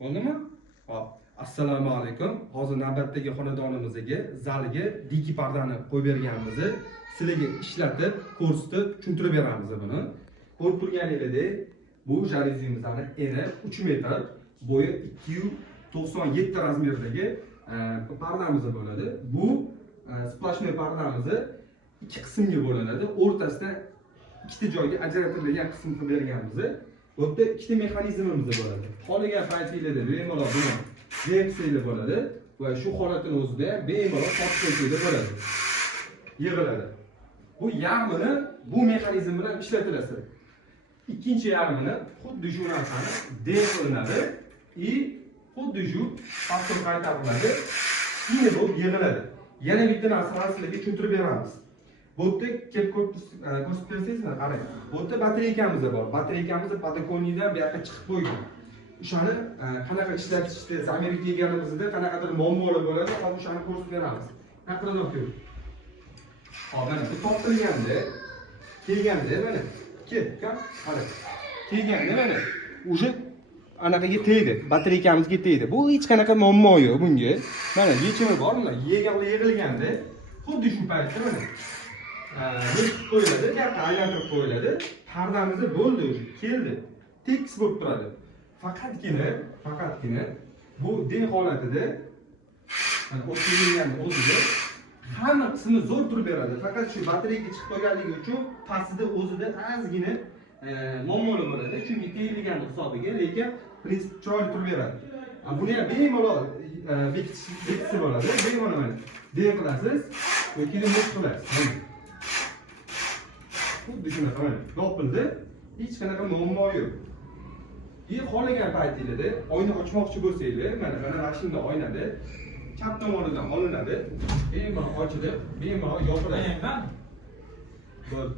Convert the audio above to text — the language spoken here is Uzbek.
Bo'ldimi? Hop. Assalomu alaykum. Hozir navbatdagi xonadonimizga zaliga diki pardani qo'yib berganmizni sizlarga ishlatib, ko'rsatib, tushuntirib beramiz buni. Ko'rib turganingizdek, bu jaluzimizning eni 3 metr, bo'yi 297 razmerdagi pardamiz bo'ladi. Bu splashnoy pardamizni ikki qismga bo'linadi. O'rtasida ikkita joyga ajratilgan qism qilib berganmiz. Bu yerda ikkita mexanizmimiz bo'ladi. Qolgan paytinglarda bemalol buni reaksiyalar bo'ladi va shu holatning o'zida bemalol tortishlar bo'ladi. Yig'iladi. Bu yarmini bu mexanizm bilan ishlatiladi. Ikkinchi yarmini xuddi shu narsani D qilinadi va xuddi shu pastga qaytariladi. Yana bu yig'iladi. Yana bitta narsani sizlarga tushuntirib beramiz. Bu yerda kelib ko'rsatib bersangizlar, qarang. Bu yerda batareykamiz bor. Batareykamizni podokonniydan bu yoqqa chiqib qo'ygan. O'shani qanaqa ishlatishda zamirga kelganimizda qanaqadir muammolar bo'ladi, hozir o'shani ko'rsatib beramiz. Yaqinroq ko'ring. Hop, mana bu topilganda, kelganda mana ketgan, qarang. Kelganda mana уже anaqaga tegdi, batareykamizga tegdi. Bu hech qanaqa muammo yo'q bunga. Mana yechimi bor, mana yig'ilganda xuddi shu paytda mana qo'yiladi, gapni aylantirib qo'yiladi. Pardamiz bo'ldi, keldi. Tekis bo'lib turadi. Faqatgina bu D holatida mana o'tkazilgan o'zida hamma qismi zo'r turib beradi. Faqat shu batareyka chiqib qolganligi uchun pastida o'zida ozgina muammolar bo'ladi. Chunki tegilgan hisobiga, lekin prinsip chiroyli turib beradi. Buni ham bemalol bekitishni bo'ladi. Bemalol mana D qilasiz yoki nima qilasiz. Xuddi shunaqa mana yopildi. Hech qanaqa muammo yo'q. Xohlagan paytingizda oyna ochmoqchi bo'lsangiz, mana shunday oynada chap tomonidan olinadi. Bemalol ochilib, bemalol yopiladi. Bo'ldi.